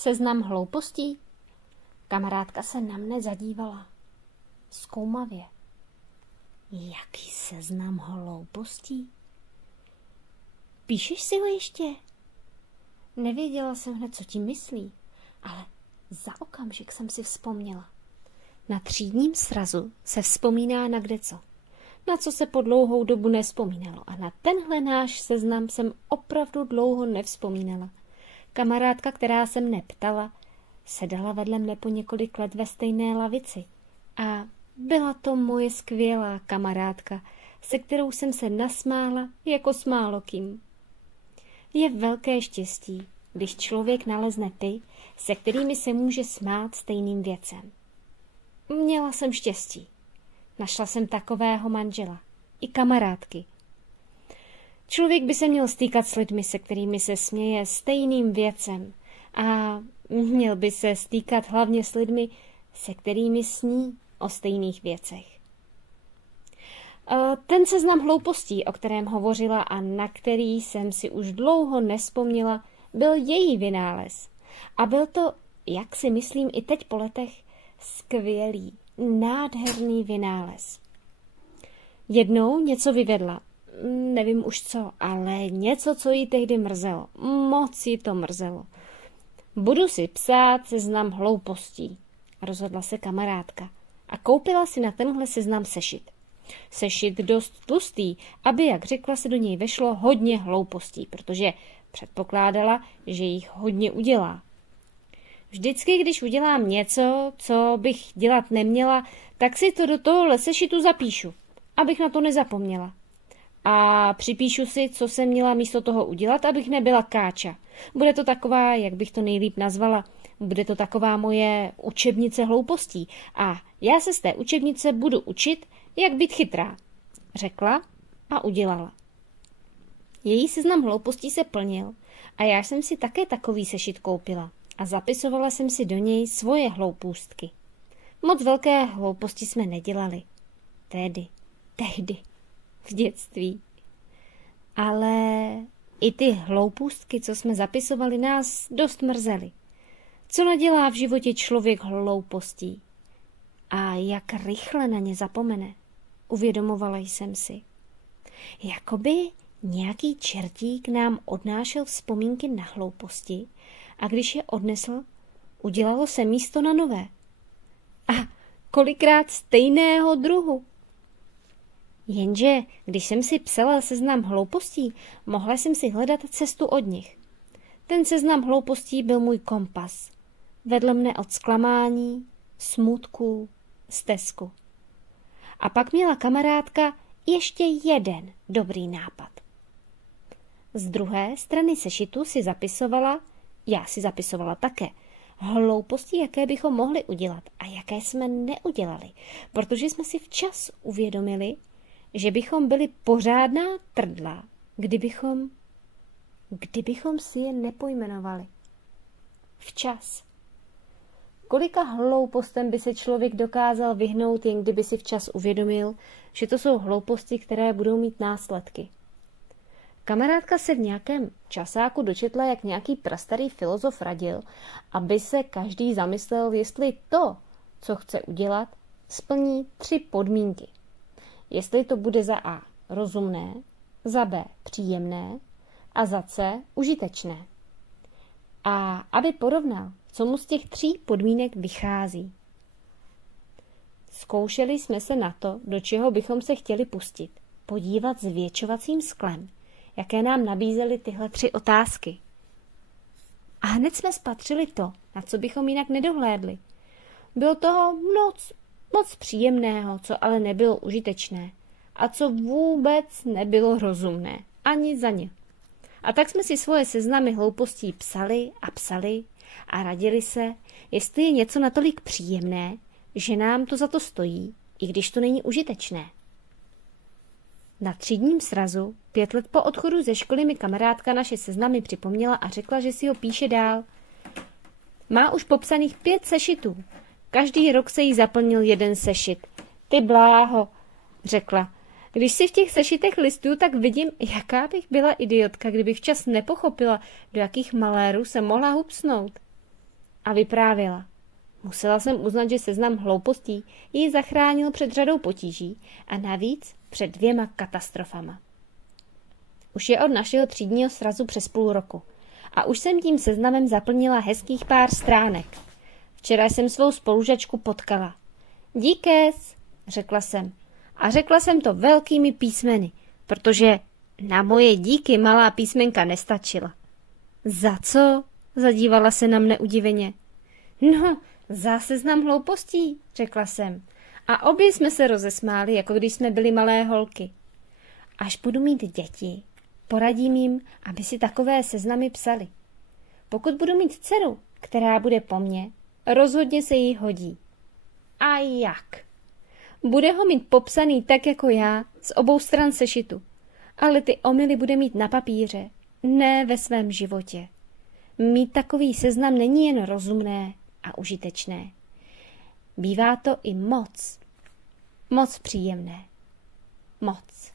seznam hloupostí? Kamarádka se na mne zadívala. Zkoumavě. Jaký seznam hloupostí? Píšeš si ho ještě? Nevěděla jsem hned, co tím myslí, ale za okamžik jsem si vzpomněla. Na třídním srazu se vzpomíná na kdeco, na co se po dlouhou dobu nevzpomínalo, a na tenhle náš seznam jsem opravdu dlouho nevzpomínala. Kamarádka, která se mne ptala, sedala vedle mne po několik let ve stejné lavici a byla to moje skvělá kamarádka, se kterou jsem se nasmála jako s málokým. Je velké štěstí, když člověk nalezne ty, se kterými se může smát stejným věcem. Měla jsem štěstí. Našla jsem takového manžela i kamarádky. Člověk by se měl stýkat s lidmi, se kterými se směje stejným věcem, a měl by se stýkat hlavně s lidmi, se kterými sní o stejných věcech. Ten seznam hloupostí, o kterém hovořila a na který jsem si už dlouho nevzpomněla, byl její vynález. A byl to, jak si myslím i teď po letech, skvělý, nádherný vynález. Jednou něco vyvedla, nevím už co, ale něco, co jí tehdy mrzelo. Moc jí to mrzelo. Budu si psát seznam hloupostí, rozhodla se kamarádka a koupila si na tenhle seznam sešit. Sešit dost tlustý, aby, jak řekla, se do něj vešlo hodně hloupostí, protože předpokládala, že jich hodně udělá. Vždycky, když udělám něco, co bych dělat neměla, tak si to do tohohle sešitu zapíšu, abych na to nezapomněla. A připíšu si, co jsem měla místo toho udělat, abych nebyla káča. Bude to taková, jak bych to nejlíp nazvala, bude to taková moje učebnice hloupostí. A já se z té učebnice budu učit, jak být chytrá, řekla a udělala. Její seznam hloupostí se plnil a já jsem si také takový sešit koupila a zapisovala jsem si do něj svoje hloupůstky. Moc velké hlouposti jsme nedělali. Tehdy, v dětství. Ale i ty hloupůstky, co jsme zapisovali, nás dost mrzely. Co nadělá v životě člověk hloupostí? A jak rychle na ně zapomene, uvědomovala jsem si. Jakoby nějaký čertík nám odnášel vzpomínky na hlouposti a když je odnesl, udělalo se místo na nové. A kolikrát stejného druhu. Jenže, když jsem si psala seznam hloupostí, mohla jsem si hledat cestu od nich. Ten seznam hloupostí byl můj kompas. Vedl mne od zklamání, smutku, stezku. A pak měla kamarádka ještě jeden dobrý nápad. Z druhé strany sešitu si zapisovala, já si zapisovala také, hlouposti, jaké bychom mohli udělat a jaké jsme neudělali, protože jsme si včas uvědomili, že bychom byli pořádná trdla, kdybychom si je nepojmenovali. Včas. Kolika hloupostem by se člověk dokázal vyhnout, jen kdyby si včas uvědomil, že to jsou hlouposti, které budou mít následky. Kamarádka se v nějakém časáku dočetla, jak nějaký prastarý filozof radil, aby se každý zamyslel, jestli to, co chce udělat, splní 3 podmínky. Jestli to bude za A rozumné, za B příjemné a za C užitečné. A aby porovnal, co mu z těch 3 podmínek vychází. Zkoušeli jsme se na to, do čeho bychom se chtěli pustit, podívat zvětšovacím sklem, jaké nám nabízely tyhle 3 otázky. A hned jsme spatřili to, na co bychom jinak nedohlédli. Bylo toho moc příjemného, co ale nebylo užitečné a co vůbec nebylo rozumné, ani za ně. A tak jsme si svoje seznamy hloupostí psali a radili se, jestli je něco natolik příjemné, že nám to za to stojí, i když to není užitečné. Na třídním srazu 5 let po odchodu ze školy mi kamarádka naše seznamy připomněla a řekla, že si ho píše dál. Má už popsaných 5 sešitů. Každý rok se jí zaplnil 1 sešit. Ty bláho, řekla. Když si v těch sešitech listuju, tak vidím, jaká bych byla idiotka, kdybych včas nepochopila, do jakých malérů se mohla hupsnout. a vyprávěla. Musela jsem uznat, že seznam hloupostí ji zachránil před řadou potíží a navíc před 2 katastrofama. Už je od našeho třídního srazu přes půl roku a už jsem tím seznamem zaplnila hezkých pár stránek. Včera jsem svou spolužačku potkala. Díkes, řekla jsem. A řekla jsem to velkými písmeny, protože na moje díky malá písmenka nestačila. Za co? Zadívala se na mne udiveně. No, za seznam hloupostí, řekla jsem. A obě jsme se rozesmáli, jako když jsme byli malé holky. Až budu mít děti, poradím jim, aby si takové seznamy psali. Pokud budu mít dceru, která bude po mně, rozhodně se jí hodí. A jak? Bude ho mít popsaný tak jako já, z obou stran sešitu. Ale ty omyly bude mít na papíře, ne ve svém životě. Mít takový seznam není jen rozumné a užitečné. Bývá to i moc příjemné. Moc.